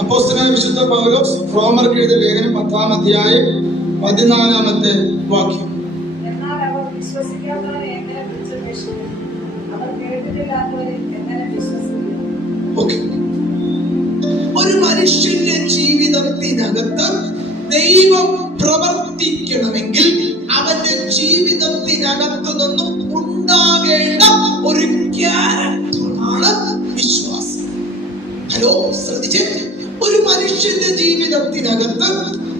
അപ്പോസ്തലനായ വിശുദ്ധ പൗലോസ് റോമർക്ക് എഴുതിയ ലേഖനം 10-ാം അധ്യായം 14-ാമത്തെ വാക്യം. എന്നാൽ അവർ വിശ്വസിക്കാത്തവരെ എങ്ങനെ വിളിച്ചപേക്ഷിക്കും? അവർ കേട്ടിട്ടില്ലാത്തവരെ എങ്ങനെ വിശ്വസിക്കും? ഒരു മനുഷ്യന്റെ ജീവിതത്തിനകത്ത് ദൈവം പ്രവർത്തിക്കണമെങ്കിൽ അവന്റെ ജീവിതത്തിനകത്ത് നിന്നും ഉണ്ടാകേണ്ട ഒരു ക്യാരക്ടറാണ് വിശ്വാസം. ഹലോ, ശ്രദ്ധിച്ചേ. ഒരു മനുഷ്യന്റെ ജീവിതത്തിനകത്ത്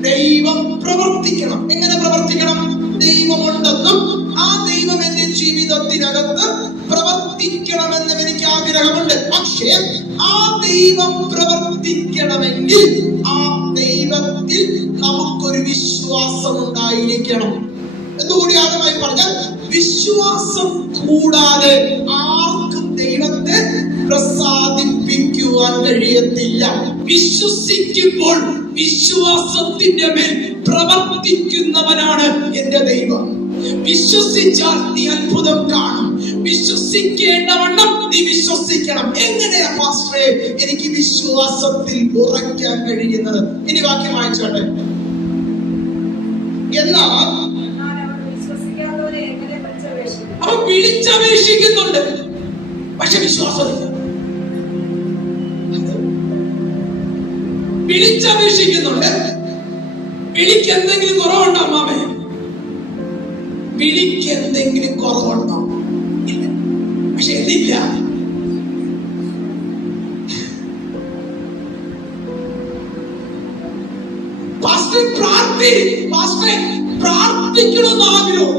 ദൈവം പ്രവർത്തിക്കണം. എങ്ങനെ പ്രവർത്തിക്കണം? ദൈവമുണ്ടെന്നും ആ ദൈവം എന്റെ ജീവിതത്തിനകത്ത് പ്രവർത്തിക്കണമെന്നും എനിക്ക് ആഗ്രഹമുണ്ട്. പക്ഷേ ആ ദൈവം പ്രവർത്തിക്കണമെങ്കിൽ ആ ദൈവത്തിൽ നമുക്കൊരു വിശ്വാസം ഉണ്ടായിരിക്കണം. എന്നുകൂടി ആദ്യമായി പറഞ്ഞാൽ, വിശ്വാസം കൂടാതെ ആർക്കും ദൈവത്തെ പ്രസാദിപ്പിക്കുവാൻ കഴിയത്തില്ല. വിശ്വസിക്കുമ്പോൾ വിശ്വാസത്തിന്റെ മേൽ പ്രവർത്തിക്കുന്നവനാണ് എന്റെ ദൈവം. വിശ്വസിച്ചാൽ നീ അത്ഭുതം കാണും. വിശ്വസിക്കേണ്ടവണ്ണം നീ വിശ്വസിക്കണം. എങ്ങനെയാ പാസ്റ്ററെ എനിക്ക് വിശ്വാസത്തിൽ ഉറയ്ക്കാൻ കഴിയുന്നത്? ഇനി വാക്യം വായിച്ചോട്ടെ. എന്നാൽ അവൻ വിളിച്ചപേക്ഷിക്കുന്നുണ്ട്, പക്ഷെ വിശ്വാസമില്ല. വിളിച്ചപേക്ഷിക്കുന്നുണ്ട്. വിളിക്ക് എന്തെങ്കിലും കുറവുണ്ടോ അമ്മാമേ? വിളിക്ക് എന്തെങ്കിലും കുറവുണ്ടോ? ഇല്ല. പക്ഷെ ഇതില്ല. പ്രാർത്ഥിക്കണമെന്ന് ആഗ്രഹം,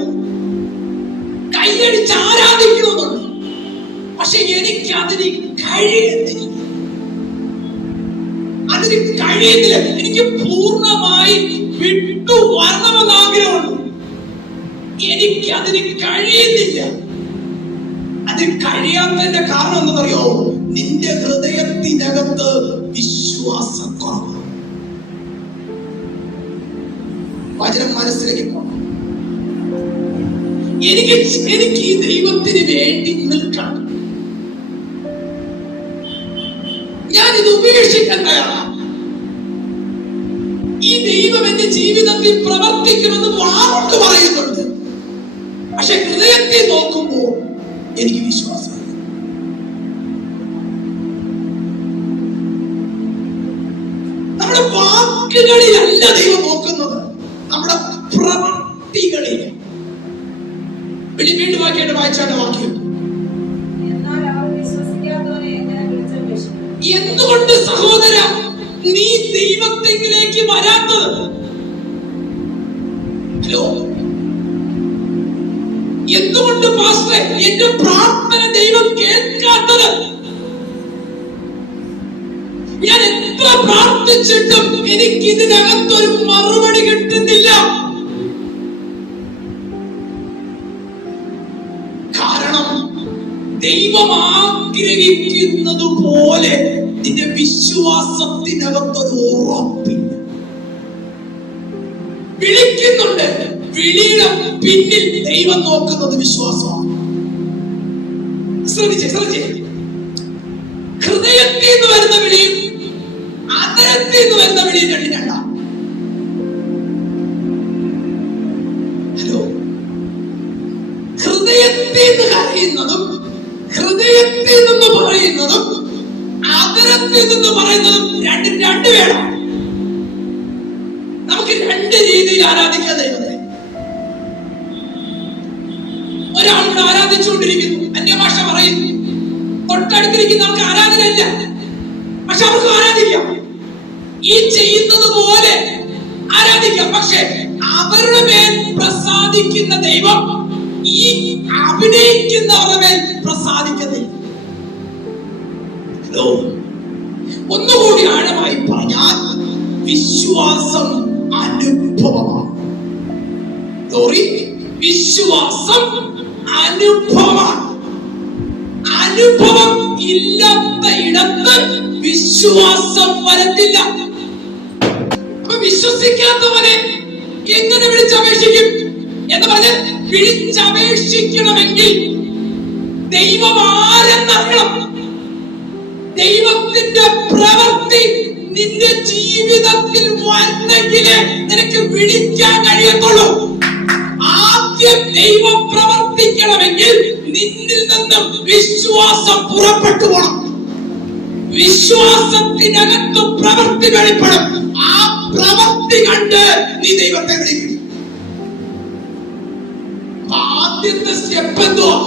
കൈയടിച്ച് ആരാധിക്കണമെന്നുണ്ട്. പക്ഷെ എനിക്ക് അതിന് കഴിയുന്നില്ല. എനിക്ക് പൂർണ്ണമായി വിട്ടു വരണമെന്ന് ആഗ്രഹമുണ്ട്. എനിക്ക് അതിന് കഴിയുന്നില്ല. അതിന് കഴിയാത്തതിന്റെ കാരണം എന്താണെന്നറിയോ? നിന്റെ ഹൃദയത്തിനകത്ത് വിശ്വാസക്കുറവ്. വചനം മനസ്സിലേക്ക് പോകണം. എനിക്ക് ഈ ദൈവത്തിന് വേണ്ടി നിൽക്കണം. ഞാൻ ഇത് ഉപേക്ഷിക്കാൻ തയ്യാറാണ്. ഈ ദൈവം എന്റെ ജീവിതത്തിൽ പ്രവർത്തിക്കുമെന്ന് വാറോട്ട് പറയുന്നുണ്ട്. പക്ഷെ ഹൃദയത്തെ നോക്കുമ്പോൾ എനിക്ക് വിശ്വാസം. നമ്മുടെ വാക്കുകളിലല്ല ദൈവം നോക്കുന്നത്, നമ്മുടെ പ്രവൃത്തികളിൽ. വീണ്ടും വാക്യം വായിച്ചാണ് വാക്യം. എന്തുകൊണ്ട് സഹോദര നീ ദൈവത്തെങ്കിലേക്ക് വരാത്തത്? ഹലോ, എന്തുകൊണ്ട് പാസ്റ്ററെ എന്റെ പ്രാർത്ഥന ദൈവം കേൾക്കാത്തത്? ഞാൻ എത്ര പ്രാർത്ഥിച്ചിട്ടും എനിക്ക് ഇതിനകത്തൊരു മറുപടി കിട്ടുന്നില്ല. കാരണം ദൈവം ആഗ്രഹിക്കുന്നത് പോലെ നിന്റെ വിശ്വാസത്തിനകത്തൊരു ഉറപ്പില്ല. വിളിക്കുന്നുണ്ട്, വിളിയുടെ പിന്നിൽ ദൈവം നോക്കുന്നത് വിശ്വാസമാണ്. ശ്രദ്ധിച്ചേ. ഹൃദയത്തിൽ നിന്ന് വരുന്ന വിളിയും ആദരത്തിൽ നിന്ന് വരുന്ന വിളിയും രണ്ടാം. ഹലോ, ഹൃദയത്തിൽ നിന്ന് കരയുന്നതും ഹൃദയത്തിൽ നിന്ന് പറയുന്നതും ആദരത്തിൽ നിന്ന് പറയുന്നതും രണ്ട് വേണം. നമുക്ക് രണ്ട് രീതിയിൽ ആരാധിക്കാൻ ദൈവത്തെ. ഒരാളിവിടെ ആരാധിച്ചുകൊണ്ടിരിക്കുന്നു, അന്യഭാഷ പറയുന്നു. തൊട്ടടുത്തിരിക്കുന്ന ആൾക്ക് ആരാധനയില്ല, പക്ഷെ അവർക്ക് ആരാധിക്കാം. ഈ ചെയ്യുന്നത് പോലെ ആരാധിക്കാം. പക്ഷെ അവരുടെ മേൽ പ്രസാദിക്കുന്ന ദൈവം ഈ അഭിനയിക്കുന്നവരുടെ മേൽ പ്രസാദിക്കുന്നില്ല. ഒന്നുകൂടി ആഴമായി പറഞ്ഞാൽ വിശ്വാസം അനുഭവമാണ്. വിശ്വാസം അനുഭവമാണ്. അനുഭവം ഇല്ലാത്ത ഇടത്ത് വിശ്വാസം വരത്തില്ല. അപ്പൊ വിശ്വസിക്കാത്തവനെ എങ്ങനെ വിളിച്ചപേക്ഷിക്കും എന്ന് പറഞ്ഞാൽ, വിളിച്ചപേക്ഷിക്കണമെങ്കിൽ ദൈവം ആരെന്നറിയണം. ദൈവത്തിന്റെ പ്രവൃത്തി നിന്റെ ജീവിതത്തിൽ വന്നെങ്കിലേ നിനക്ക് വിളിക്കാൻ കഴിയത്തുള്ളൂ. ആദ്യം ദൈവം പ്രവർത്തിക്കണമെങ്കിൽ നിന്നിൽ നിന്നും വിശ്വാസം പുറപ്പെട്ടു പോകണം. വിശ്വാസത്തിനകത്ത് പ്രവൃത്തി വെളിപ്പെടും. ആ പ്രവൃത്തി കണ്ട് നീ ദൈവത്തെ വിളിക്കും. ആദ്യത്തെ സ്റ്റെപ്പ് എന്തുവാ?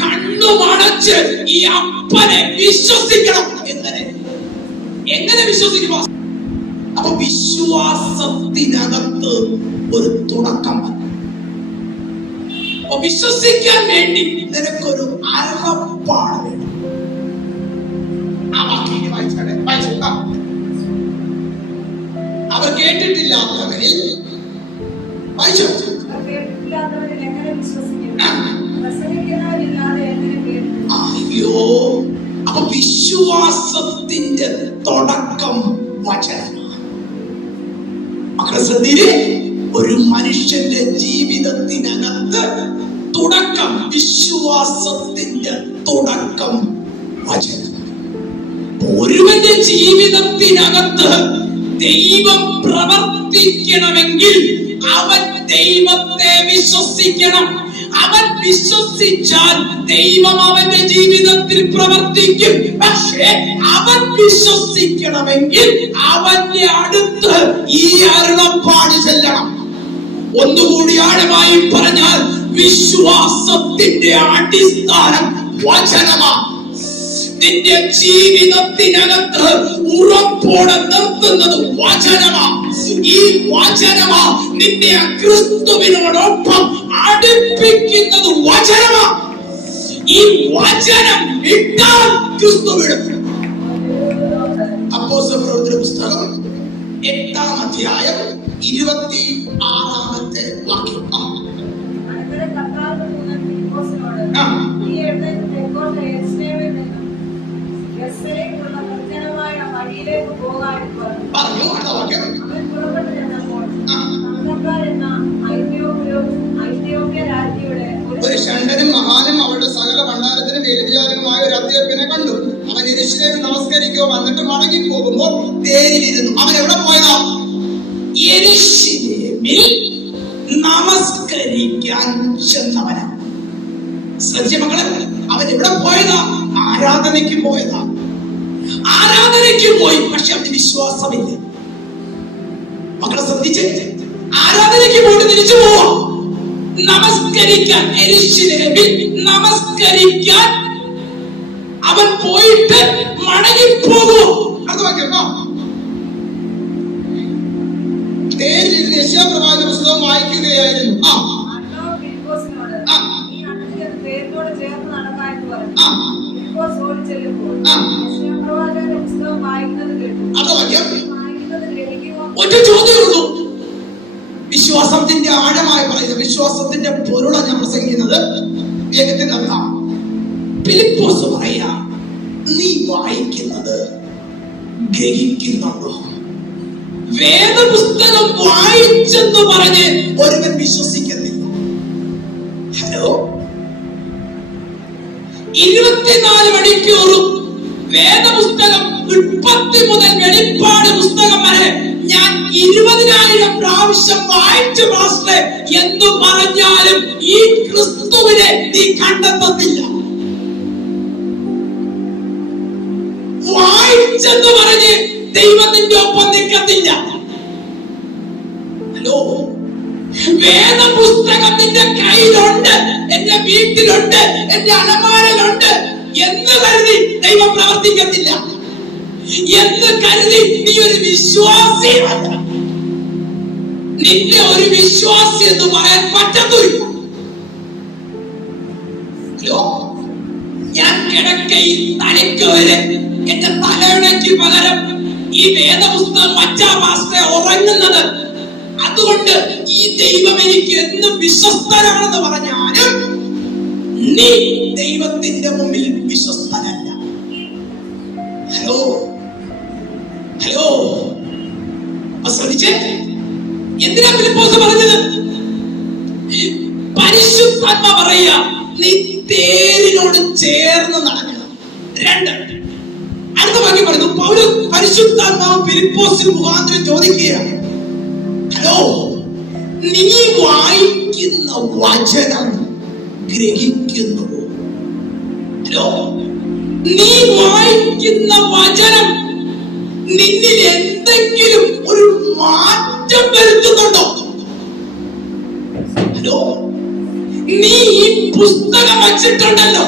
കണ്ണുമടച്ച് ഈ അപ്പനെ വിശ്വസിക്കണം. എങ്ങനെ വിശ്വസിക്കുമോ? അപ്പൊ വിശ്വാസത്തിനകത്ത് ഒരു തുടക്കം വന്നു. വിശ്വസിക്കാൻ വേണ്ടി നിനക്കൊരു അരുളപ്പാട് വേണം. ആ വാക്യം വായിച്ചേ. അവർ കേട്ടിട്ടില്ലാത്തവരിൽ വായിച്ചോ. അയ്യോ, അപ്പൊ വിശ്വാസത്തിന്റെ തുടക്കം വചനമാണ്. മക്കളെ ശ്രദ്ധിച്ചേ, ഒരു മനുഷ്യന്റെ ജീവിതത്തിനകത്ത് തുടക്കം, വിശ്വാസത്തിന്റെ തുടക്കം വചനം. ഒരുവന്റെ ജീവിതത്തിനകത്ത് ദൈവം പ്രവർത്തിക്കണമെങ്കിൽ അവൻ ദൈവത്തെ വിശ്വസിക്കണം. അവൻ വിശ്വസിച്ചാൽ ദൈവം അവന്റെ ജീവിതത്തിൽ പ്രവർത്തിക്കും. പക്ഷേ അവൻ വിശ്വസിക്കണമെങ്കിൽ അവന്റെ അടുത്ത് ഈ അരുളപ്പാട് ചെല്ലണം. ഒന്നുകൂടി ആഴമായി പറഞ്ഞാൽ വിശ്വാസത്തിന്റെ അടിസ്ഥാനം വചനമാണ്. നിന്റെ ജീവിതത്തിനകത്ത് ഉറപ്പോടെ നിർത്തുന്നത് വചനമാണ്. ഈ വചനമാ നിന്നെ ക്രിസ്തുവിനോടൊപ്പം അടുപ്പിക്കുന്നത് വചനമാണ്. ഈ വചനം വിട്ടാൽ ക്രിസ്തു വിടും. അപ്പോസ്തലപ്രവൃത്തിയുടെ പുസ്തകം 8-ാം അധ്യായം 26-ാമത്തെ വാക്യം. ഒരു ഷണ്ഡനും മഹാനും അവരുടെ സകല ഭണ്ഡാരത്തിന് വേലിവിചാരകമായ ഒരു അദ്ധ്യാപകനെ കണ്ടു. അവൻ യെരൂശലേമിൽ നമസ്കരിക്കോ വന്നിട്ട് മടങ്ങി പോകുമ്പോൾ തേരിലിരുന്നു. അവൻ എവിടെ പോയതാ? യെരൂശലേമിൽ നമസ്കരിക്കാൻ ചെന്നവനാ. സജ്ജമക്കളെ, അവൻ എവിടെ പോയതാ? ആരാധനയ്ക്ക് പോയതാ. ആരാധനയ്ക്ക് പോയി, പക്ഷെ അവന് വിശ്വാസമില്ല. മക്കളെ ശ്രദ്ധിച്ചേ, ആരാധനയ്ക്ക് പോയിട്ട് തിരിച്ചു പോവാ. നമസ്കരിക്കാൻ യെരൂശലേമിൽ നമസ്കരിക്കാൻ അവൻ പോയിട്ട് മടങ്ങിപ്പോകുമോ? അത് വായിക്കോ. തേരിലിരുന്ന് യെശയ്യാപ്രവാചകന്റെ പുസ്തകം വായിക്കുകയായിരുന്നു. ഒറ്റ ചോദ്യമുള്ളൂ. വിശ്വാസത്തിന്റെ ആഴമായി പറയുന്നത്, വിശ്വാസത്തിന്റെ പൊരുളാണ് ഞാൻ പ്രസംഗിക്കുന്നത്. വേഗത്തിന്റെ അർത്ഥം ഫിലിപ്പോസ് പറയാ, നീ വായിക്കുന്നത് ഗ്രഹിക്കുന്നുണ്ടോ? വേദപുസ്തകം വായിച്ചെന്ന് പറഞ്ഞ് ഒരുവൻ വിശ്വസിക്കുന്നില്ല. ഹലോ, 24 മണിക്കൂറും വേദപുസ്തകം ഉൽപ്പത്തി മുതൽ വെളിപ്പാട് പുസ്തകം വരെ ഞാൻ 20,000 പ്രാവശ്യം വായിച്ചു മാസ്റ്ററെ എന്ന് പറഞ്ഞാലും ഈ ക്രിസ്തുവിനെ നീ കണ്ടെത്തത്തില്ല. വായിച്ചെന്ന് പറഞ്ഞ് ദൈവത്തിന്റെ ഒപ്പം നിൽക്കത്തില്ല. ഹലോ, വേദപുസ്തകം നിന്റെ കയ്യിലുണ്ട്, എന്റെ വീട്ടിലുണ്ട്, എന്റെ അലമാരയിലുണ്ട് എന്ന് കരുതി ദൈവം പ്രവർത്തിക്കത്തില്ല. എന്ന് കരുതി നീ ഒരു വിശ്വാസിയല്ല. നിന്നെ ഒരു വിശ്വാസി എന്ന് പറയാൻ പറ്റത്തില്ല. ഹലോ, ഞാൻ കിടക്കയിൽ തലയ്ക്ക് വരെ എന്റെ തലയിണയ്ക്ക് പകരം ഈ വേദപുസ്തകം മറ്റാ മാസ്റ്ററെ ഉറങ്ങുന്നത്. അതുകൊണ്ട് ഈ ദൈവം എനിക്ക് എന്നും വിശ്വസ്തനാണെന്ന് പറഞ്ഞാലും നീ ദൈവത്തിന്റെ മുമ്പിൽ വിശ്വസ്തനല്ല. ഹലോ ഹലോ, ശ്രദ്ധിച്ചേ, എന്തിനാ ഫിലിപ്പോസ് പറഞ്ഞത്? പരിശുദ്ധാത്മ പറയാ, നീ തേരിൽ ക്രിസ്തുവിനോട് ചേർന്ന് നടക്കണം. 2, അടുത്ത വാക്യം പറയുന്നു, പൗലോസ് പരിശുദ്ധാത്മാവ് ഫിലിപ്പോസിന് മുഖാന്തരം ചോദിക്കുകയാണ്, ഹലോ, നീ വായിക്കുന്ന വചനം ഗ്രഹിക്കുന്നുവോ? ഹലോ, നീ വായിക്കുന്ന വചനം നിന്നിൽ എന്തെങ്കിലും ഒരു മാറ്റം വരുത്തുന്നുണ്ടോ? ഹലോ, നീ ഈ പുസ്തകം വച്ചിട്ടുണ്ടല്ലോ,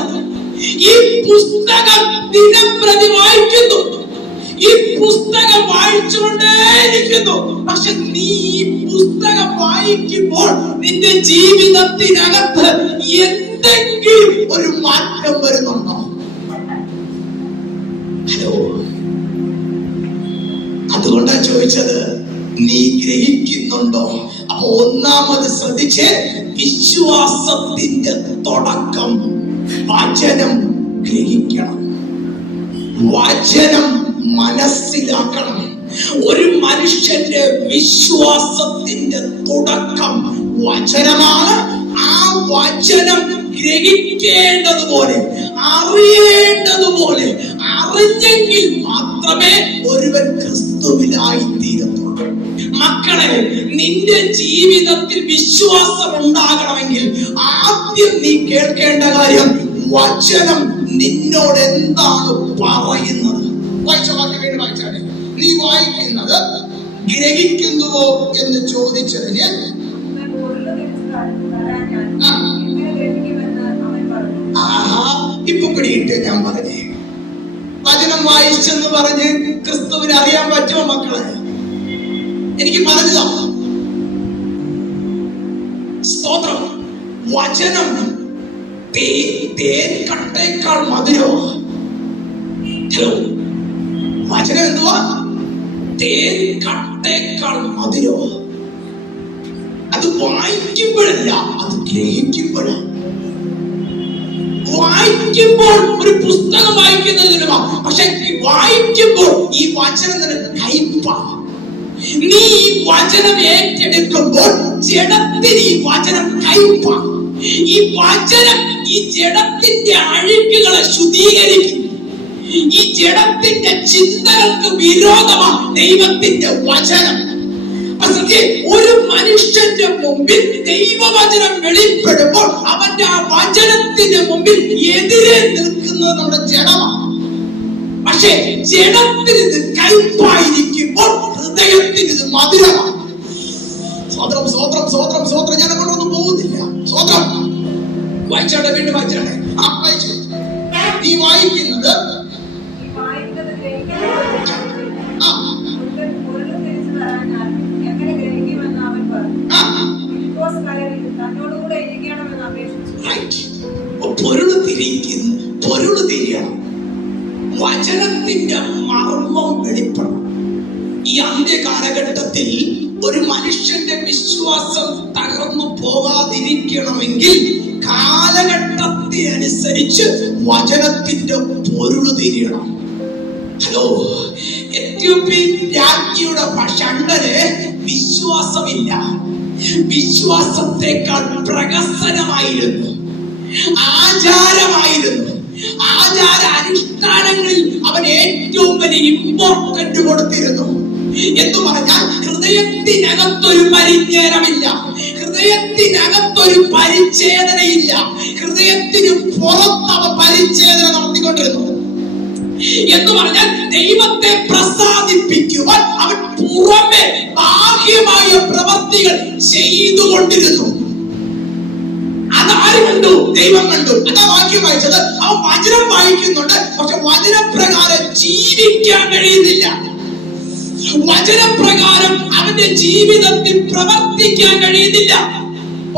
ഈ പുസ്തകം ദിനംപ്രതി വായിക്കുന്നു, ഈ പുസ്തകം വായിച്ചുകൊണ്ടേയിരിക്കുന്നു. പക്ഷെ നീ ഈ പുസ്തകം വായിക്കുമ്പോൾ നിന്റെ ജീവിതത്തിനകത്ത് എന്തെങ്കിലും ഒരു മാറ്റം വരുന്നുണ്ടോ? ഹലോ, അതുകൊണ്ടാ ചോദിച്ചത്, നീ ഗ്രഹിക്കുന്നുണ്ടോ? അപ്പൊ ഒന്നാമത് ശ്രദ്ധിച്ച്, വിശ്വാസത്തിന്റെ തുടക്കം വചനം ഗ്രഹിക്കണം, വചനം മനസ്സിലാക്കണം. ഒരു മനുഷ്യന്റെ വിശ്വാസത്തിന്റെ തുടക്കം വചനമാണ്. ആ വചനം ഗ്രഹിക്കേണ്ടതുപോലെ, അറിയേണ്ടതുപോലെ അറിഞ്ഞെങ്കിൽ മാത്രമേ ഒരുവൻ ക്രിസ്തുവിനായി തീരത്തുള്ളൂ. മക്കളെ, നിന്റെ ജീവിതത്തിൽ വിശ്വാസം ഉണ്ടാകണമെങ്കിൽ ആദ്യം നീ കേൾക്കേണ്ട കാര്യം, വചനം നിന്നോട് എന്താണ് പറയുന്നത്? വായിച്ച വാക്യം വേണ്ടി വായിച്ചാണ്. നീ വായിക്കുന്നത് ഗ്രഹിക്കുന്നുവോ എന്ന് ചോദിച്ചതിന് ഇപ്പൊ പിടിയിട്ട് ഞാൻ പറഞ്ഞേ, വചനം വായിച്ചെന്ന് പറഞ്ഞ് ക്രിസ്തുവിനെ അറിയാൻ പറ്റുമോ മക്കളെ? എനിക്ക് പറഞ്ഞതാ. സ്തോത്രം. വചനം തേൻ കട്ടേക്കാൾ മധുരോ? ഹലോ, വചനം എന്തുവാ? തേൻ കട്ടേക്കാൾ മധുരോ? അത് വായിക്കുമ്പോഴല്ല, അത് ഗ്രഹിക്കുമ്പോഴാണ്. വായിക്കുമ്പോൾ ഒരു പുസ്തകം വായിക്കുന്നതിനുമാ, പക്ഷെ വായിക്കുമ്പോൾ ഈ വചനം നിനക്ക് കൈപ്പാണ്. നീ ഈ വചനം ഏറ്റെടുക്കുമ്പോൾ ജഡത്തിന് ഈ വചനം കൈപ്പാണ്. ഈ വചനം ഈ ജഡത്തിന്റെ അഴുക്കുകളെ ശുദ്ധീകരിക്കും. ഈ ജഡത്തിന്റെ ചിന്തകൾക്ക് വിരോധമാണ് ദൈവത്തിന്റെ വചനം. ഒരു മനുഷ്യന്റെ മുമ്പിൽ ദൈവവചനം വെളിപ്പെടുമ്പോൾ അവന്റെ ആ വചനത്തിന്റെ മുമ്പിൽ എതിരെ നിൽക്കുന്നത് നമ്മുടെ ജഡമാണ്. പക്ഷേ ജഡത്തിന് ഇത് കൈപ്പായിരിക്കുമ്പോൾ ഹൃദയത്തിന് ഇത് മധുരമാണ്. സ്വതന്ത്രം സ്വതന്ത്രം സ്വതന്ത്രം സ്വതന്ത്രം. ഞാൻ അങ്ങോട്ടൊന്നും പോകുന്നില്ല. സ്വതന്ത്രം വായിച്ചാട്ടെ, വീണ്ടും വായിച്ചാട്ടെ. വായിച്ചു. നീ വായിക്കുന്നത് പൊരുള് തിരിയണം. വചനത്തിന്റെ മർമ്മം വെളിപ്പെടണം. ഈ അന്ത്യ കാലഘട്ടത്തിൽ ഒരു മനുഷ്യന്റെ വിശ്വാസം തകർന്നു പോകാതിരിക്കണമെങ്കിൽ കാലഘട്ടത്തെ അനുസരിച്ച് വചനത്തിന്റെ പൊരുള് തിരിയണം. ഹലോ, എത്യോപ്യൻ രാജ്ഞിയുടെ ഷണ്ഡന് വിശ്വാസമില്ല. വിശ്വാസത്തെക്കാൾ പ്രഹസനമായിരുന്നു, ആചാരമായിരുന്നു. ആചാര അനുഷ്ഠാനങ്ങളിൽ അവൻ ഏറ്റവും വലിയ ഇമ്പോർട്ടന്റ് കൊടുത്തിരുന്നു. എന്ന് പറഞ്ഞാൽ ഹൃദയത്തിനകത്തൊരു പരിജ്ഞാനമില്ല, ഹൃദയത്തിനകത്തൊരു പരിച്ഛേദനയില്ല. ഹൃദയത്തിന് പുറത്ത് അവൻ പരിച്ഛേദന നടത്തിക്കൊണ്ടിരുന്നു. എന്ന് പറഞ്ഞാൽ ദൈവത്തെ പ്രസാദിപ്പിക്കുവാൻ അവൻ പുറമെ ബാഹ്യമായ പ്രവർത്തികൾ ചെയ്തുകൊണ്ടിരുന്നു. അതാര് കണ്ടു? ദൈവം കണ്ടു. അതാ വാക്യം വായിച്ചത്. അവൻ വചനം വായിക്കുന്നുണ്ട്, പക്ഷെ വചനപ്രകാരം ജീവിക്കാൻ കഴിയുന്നില്ല. വചനപ്രകാരം അവന്റെ ജീവിതത്തിൽ പ്രവർത്തിക്കാൻ കഴിയുന്നില്ല.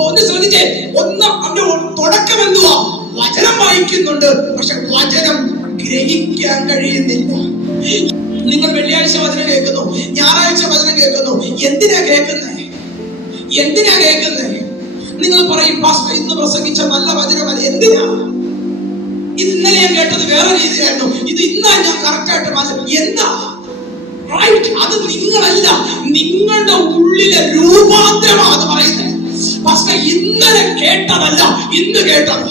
ഒന്ന് ശ്രദ്ധിച്ചേ, അവന്റെ തുടക്കം എന്തുവാ? വചനം വായിക്കുന്നുണ്ട്, പക്ഷെ വചനം ഗ്രഹിക്കാൻ കഴിയുന്നില്ല. നിങ്ങൾ വെള്ളിയാഴ്ച വചനം കേൾക്കുന്നു, ഞായറാഴ്ച വചനം കേൾക്കുന്നു. എന്തിനാ കേൾക്കുന്നത്? എന്തിനാ കേൾക്കുന്നത്? നിങ്ങൾ പറയും, പാസ്റ്റർ ഇന്ന് പ്രസംഗിച്ച നല്ല വചനമല്ല. എന്തിനാ? ഇത് ഇന്നലെ ഞാൻ കേട്ടത് വേറെ രീതിയിലായിരുന്നു, ഇത് ഇന്നാ ഞാൻ കറക്റ്റായിട്ട് മനസ്സിലാക്കി. എന്താ? റൈറ്റ്, അത് നിങ്ങളല്ല, നിങ്ങളുടെ ഉള്ളിലെ രൂപാന്തരമാണ് അത് പറയുന്നത്. പാസ്റ്റർ ഇന്നലെ കേട്ടതല്ല ഇന്ന് കേട്ടത്.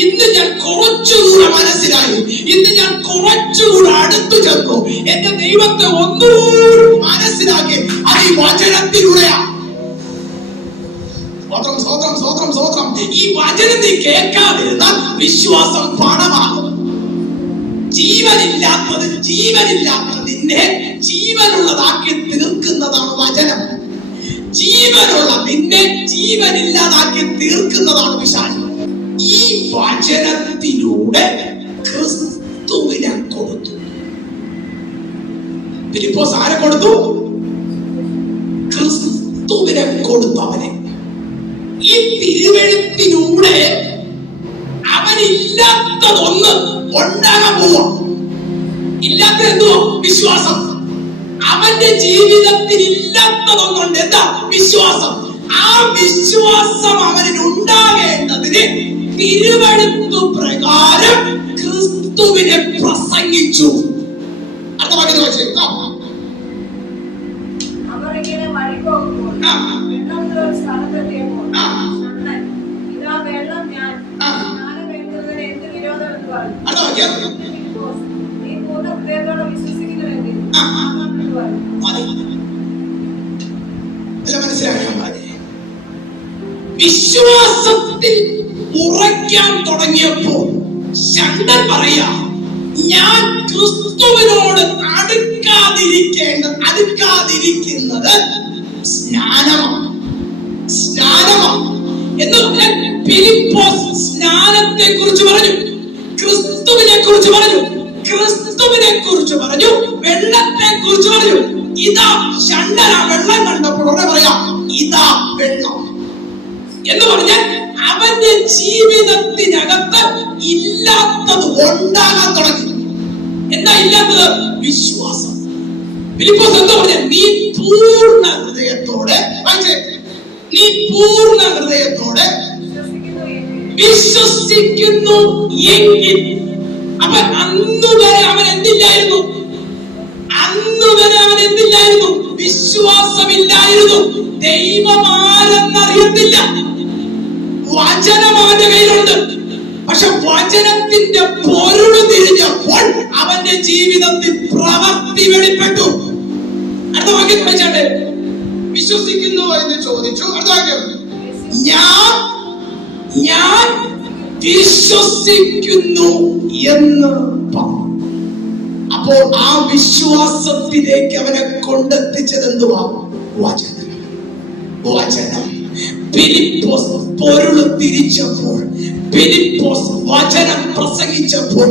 ഇന്ന് ഞാൻ കുറച്ചുകൂടെ മനസ്സിലായി, ഇന്ന് ഞാൻ കുറച്ചുകൂടെ അടുത്തു ചെന്നു, എന്റെ ദൈവത്തെ ഒന്നുകൂടി മനസ്സിലാക്കി. അത് ഈ വചനത്തിലൂടെയാണ്. സ്വതന്ത്രം സ്വതന്ത്രം സ്വതന്ത്രം സ്വതന്ത്രം. ഈ വചനത്തിൽ കേൾക്കാതിരുന്ന വിശ്വാസം പണമാകും. ജീവനില്ലാത്തതിനെ ജീവനുള്ളതാക്കി തീർക്കുന്നതാണ് വചനം. ജീവനുള്ള നിന്നെ ജീവനില്ലാതാക്കി തീർക്കുന്നതാണ് പിശാച്. ഈ വചനത്തിലൂടെ ക്രിസ്തുവിനെ കൊടുത്തു. ഫിലിപ്പോസ് ആരെ കൊടുത്തു? ക്രിസ്തുവിനെ കൊടുത്തവനെ. ഈ തിരുവെഴുത്തിലൂടെ അവനില്ലാത്തതൊന്ന് ഉണ്ടാകാൻ പോവാ. ഇല്ലാത്ത എന്തുവാ? വിശ്വാസം. അവന്റെ ജീവിതത്തിൽ ഇല്ലാത്തതൊന്നുണ്ട്. എന്താ? വിശ്വാസം. ആ വിശ്വാസം അവനിൽ ഉണ്ടാകേണ്ടതിന് തിരുവെഴുത്തു പ്രകാരം ക്രിസ്തുവിനെ പ്രസംഗിച്ചു. അവർ ഇങ്ങനെ വഴി പോകുമ്പോൾ വെള്ളമുള്ള ഒരു സ്ഥലത്തെത്തിയപ്പോൾ ഇതാ വെള്ളം, ഞാൻ വേണ്ടുന്നതിന് എന്ത് വിരോധം എന്ന് പറഞ്ഞു. നീ പൂർണ്ണ ഹൃദയത്തോടെ വിശ്വസിക്കുന്നുവെങ്കിൽ വിശ്വാസത്തിൽ ഉറയ്ക്കാൻ തുടങ്ങിയപ്പോൾ ശണ്ടൻ പറയാ, ഞാൻ ക്രിസ്തുവിനോട് അടുക്കാതിരിക്കുന്നത് സ്നാനമാണ്. എന്ന് പറഞ്ഞാൽ ഫിലിപ്പോസ് സ്നാനത്തെ കുറിച്ച് പറഞ്ഞു, ക്രിസ്തുവിനെ കുറിച്ച് പറഞ്ഞു, വെള്ളത്തെ കുറിച്ച് പറഞ്ഞു. ഇതാ ശണ്ടന വെള്ളം കണ്ടപ്പോൾ പറയാ, ഇതാ വെള്ളം എന്ന് പറഞ്ഞാൽ അവന്റെ ജീവിതത്തിനകത്ത് ഇല്ലാത്തത് ഉണ്ടാകാൻ തുടങ്ങി. എന്താ ഇല്ലാത്തത്? വിശ്വാസം. ഫിലിപ്പോസ് എന്താ പറഞ്ഞ? നീ പൂർണ്ണ ഹൃദയത്തോടെ വിശ്വസിക്കുന്നു എങ്കിൽ. അപ്പൊ അന്നുവരെ അവൻ എന്തില്ലായിരുന്നു? വിശ്വാസമില്ലായിരുന്നു. ദൈവമാരെന്നറിയത്തില്ല. വചനം അവന്റെ കയ്യിലുണ്ട്. പക്ഷെ വചനത്തിന്റെ പൊരുൾ തിരിഞ്ഞപ്പോൾ അവന്റെ ജീവിതത്തിൽ പ്രവൃത്തി വെളിപ്പെട്ടു. അടുത്ത വാക്യം വായിച്ചാട്ടെ. വിശ്വസിക്കുന്നു എന്ന് ചോദിച്ചു. അടുത്ത വാക്യം. ഞാൻ വിശ്വസിക്കുന്നു എന്ന് പറഞ്ഞു. അപ്പോൾ ആ വിശ്വാസത്തിലേക്ക് അവനെ കൊണ്ടെത്തിച്ചത് എന്തുവാ? വചനം. ഫിലിപ്പോസ് പൊരുള് തിരിച്ചപ്പോൾ, ഫിലിപ്പോസ് വചനം പ്രസംഗിച്ചപ്പോൾ,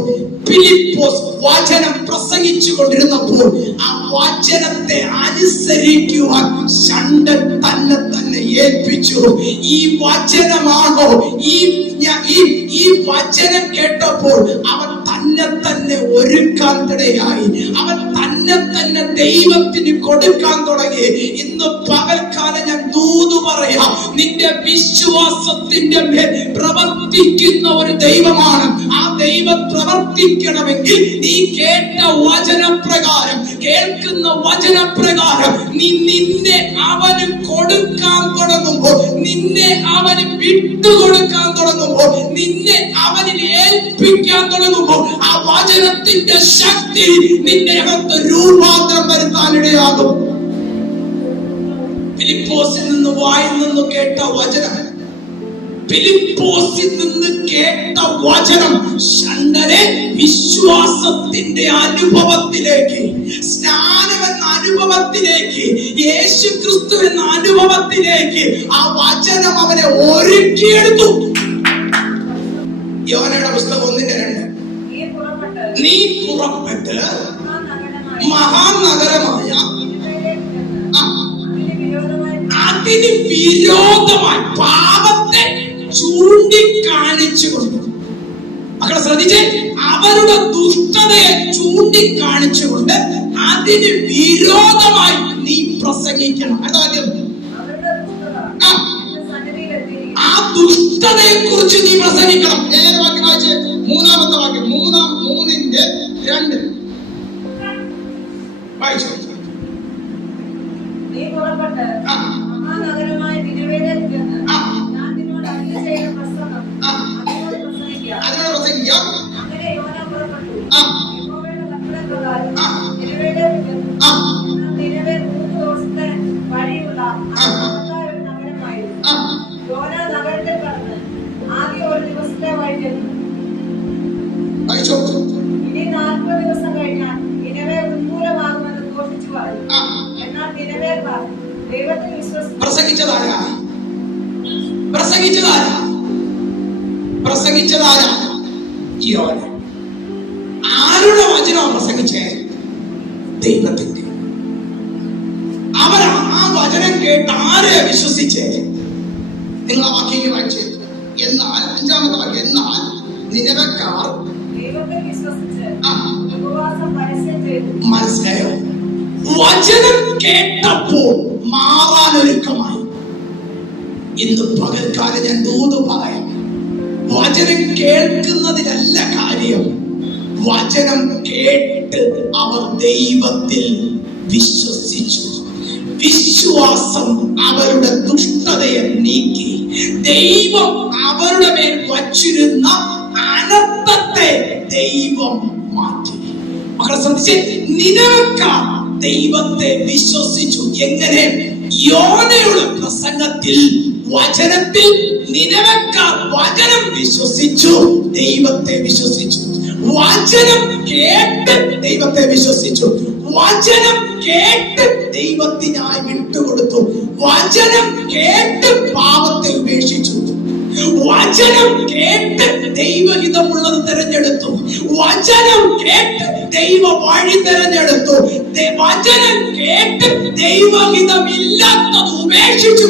ഫിലിപ്പോസ് വചനം പ്രസംഗിച്ചു കൊണ്ടിരുന്നപ്പോൾ ആ വചനത്തെ അനുസരിക്കുവാൻ ശണ്ടൻ തന്നെ ഏൽപ്പിച്ചു. ഈ വചനമാണോ? ഈ വചനം കേട്ടപ്പോൾ അവൻ തന്നെ ഒരുക്കാൻ ഇടയായി. അവൻ തന്നെ ദൈവത്തിന് കൊടുക്കാൻ തുടങ്ങി. ഇന്ന് പകൽക്കാലം ഞാൻ ദൂത് പറയാം, നിന്റെ വിശ്വാസത്തിന്റെ മേൽ പ്രവർത്തിക്കുന്ന ഒരു ദൈവമാണ്. ആ ദൈവം പ്രവർത്തിക്കണമെങ്കിൽ നീ കേട്ട വചനപ്രകാരം, കേൾക്കുന്ന വചനപ്രകാരം നിന്നെ അവന് കൊടുക്കാൻ തുടങ്ങുമ്പോൾ, നിന്നെ അവന് വിട്ടുകൊടുക്കാൻ തുടങ്ങുമ്പോൾ, നിന്നെ അവനിൽ ഏൽപ്പിക്കാൻ തുടങ്ങുമ്പോൾ ആ വചനത്തിന്റെ ശക്തി നിന്റെ അകത്ത് രൂപാന്തരം വരുത്താനിടയാകും. ഫിലിപ്പോസിൽ നിന്ന് വായിൽ നിന്ന് കേട്ട വചനം, ഫിലിപ്പോസിൽ നിന്ന് കേട്ട വചനം ശണ്ടനെ വിശ്വാസത്തിന്റെ അനുഭവത്തിലേക്ക്, സ്നാനമെന്ന അനുഭവത്തിലേക്ക്, യേശു ക്രിസ്തു എന്ന അനുഭവത്തിലേക്ക് ആ വചനം അവനെ ഒരുക്കിയെടുത്തു. യോഹന്നയുടെ പുസ്തകം 1:2. നീ പുറപ്പെട്ട് മഹാനഗരമായ അതിന് വിരോധമായി പാപത്തെ ചൂണ്ടിക്കാണിച്ചുകൊണ്ട്, മക്കളെ ശ്രദ്ധിച്ചേ, അവരുടെ ദുഷ്ടതയെ ചൂണ്ടിക്കാണിച്ചുകൊണ്ട് അതിന് വിരോധമായി നീ പ്രസംഗിക്കണം. അതാദ്യം ആ ദുഷ്ടതയെ കുറിച്ച് നീ പ്രസംഗിക്കണം. ഏത് വാക്യം വായിച്ചേ? 3-ാമത്തെ വാക്യം. 3:2 വായിച്ചു. നീ പുറപ്പെട്ട് മഹാനഗരമായ നിനവേലേക്ക് ചെന്ന് ഞാൻ നിന്നോട് അരുളിച്ചെയ്യുന്ന പ്രസംഗം അതിനോട് പ്രസംഗിക്കുക. പ്രസംഗിച്ചതാരാ? യോന. ആരുടെ വചനം പ്രസംഗിച്ചേ? ദൈവത്തിന്റെ. അവർ ആ വചനം കേട്ട് ആരെ വിശ്വസിച്ചേ? നിങ്ങൾ ആ വാക്യം വായിച്ചേ. എന്നാൽ 5-ാമത്തെ വാക്യം, എന്നാൽ നിനവക്കാർ ദൈവത്തെ വിശ്വസിച്ച് ഉപവാസം പരസ്യം ചെയ്തു. മനസ്സിലായോ? വചനം കേട്ടപ്പോൾ മാറാനൊരുക്കമായി. ഇന്ന് പകൽക്കാലം ഞാൻ ദൂത് പറയാം. വചനം കേൾക്കുന്നതിലല്ല കാര്യം, വചനം കേട്ട് അവർ ദൈവത്തിൽ വിശ്വസിച്ചു. വിശ്വാസം അവരുടെ ദുഷ്ടതയെ നീക്കി. ദൈവം അവരുടെ മേൽ വച്ചിരുന്ന അനർത്ഥത്തെ ദൈവം മാറ്റി. മക്കളെ ശ്രദ്ധിച്ചേ, നിനവക്കാർ ദൈവത്തെ വിശ്വസിച്ചു. എങ്ങനെ? യോനയുടെ പ്രസംഗത്തിൽ, വചനത്തിൽ നിനവക്കാർ വചനം വിശ്വസിച്ചു, ദൈവത്തെ വിശ്വസിച്ചു. വചനം കേട്ട് ദൈവത്തെ വിശ്വസിച്ചു. വചനം കേട്ട് ദൈവത്തിനായി വിട്ടുകൊടുത്തു. വചനം കേട്ട് പാപത്തെ ഉപേക്ഷിച്ചു. വചനം കേട്ട് ദൈവഹിതമുള്ളത് തിരഞ്ഞെടുത്തു. വചനം കേട്ട് ദൈവ വഴി തിരഞ്ഞെടുത്തു. വചനം കേട്ട് ദൈവഹിതമില്ലാത്തത് ഉപേക്ഷിച്ചു.